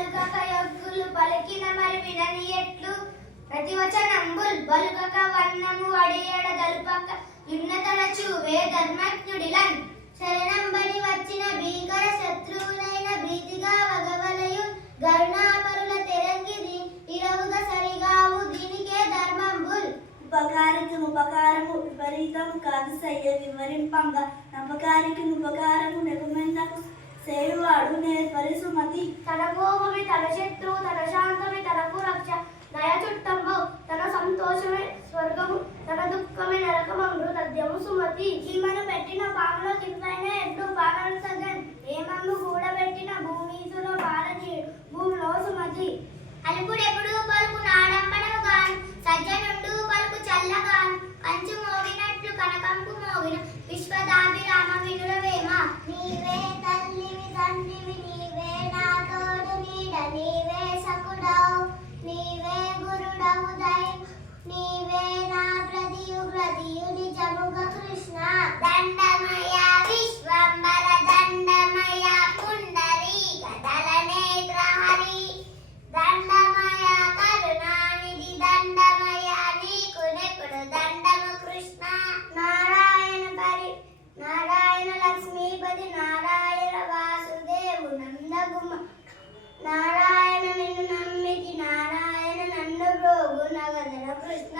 పలుకక యొగ్గులు పలికిన మరి వినని ఎట్లు ప్రతివచనంబుల్ బలుకక వర్ణము అడియడ దల్పక యున్నతన చూవే ధర్మజ్ఞుడిలన్ శరణంబడి వచ్చిన భీకర శత్రువునైన భీతిగా వగవలయు గరుణాపరుల తెరంగిది ఇరవుగ సరిగావు దీనికే ధర్మంబుల్ ఉపకారికి ఉపకారము విపరీతం కాదు సయ్య వివరింపంగా నపకారికి ఉపకారము నెపమెందకు సేవాడు నేర్పరి సుమతి తన కోపమి తన శత్రువు తన శాంతమి తనకు రక్ష దయ చుట్టంబు తన సంతోషమే స్వర్గము తన దుఃఖమే నరకమందు తద్యము సుమతి చీమను పెట్టిన పాములో కింపైన ఎడ్లు పాలన సగన్ ఏమమ్ము కూడబెట్టిన భూమిసులో పాలజీడు భూమిలో సుమతి అలుపుడెప్పుడు పలుకు నాడంబడము గాను సజ్జనుండు పలుకు చల్లగాను కంచు మోగినట్లు కనకంపు మోగిన విశ్వదాభిరామ వినురవేమ నీవే తల్లివి తండ్రివి నీవే నా తోడు నీడ నీవే సకుడవు నీవే గురుడవు దైవ నీవే నా ప్రతియు నిజముగ కృష్ణ దండమయ విశ్వంబర దండమయ పుండరీక దళనేత్ర హరి దండమయ కరుణానిధి దండమయ నీకు నెప్పుడు దండము కృష్ణ నారాయణ లక్ష్మీపతి నారాయణ వాసుదేవు నందగుమ నారాయణ నిన్ను నమ్మితి నారాయణ నన్ను రోగు నగదర కృష్ణ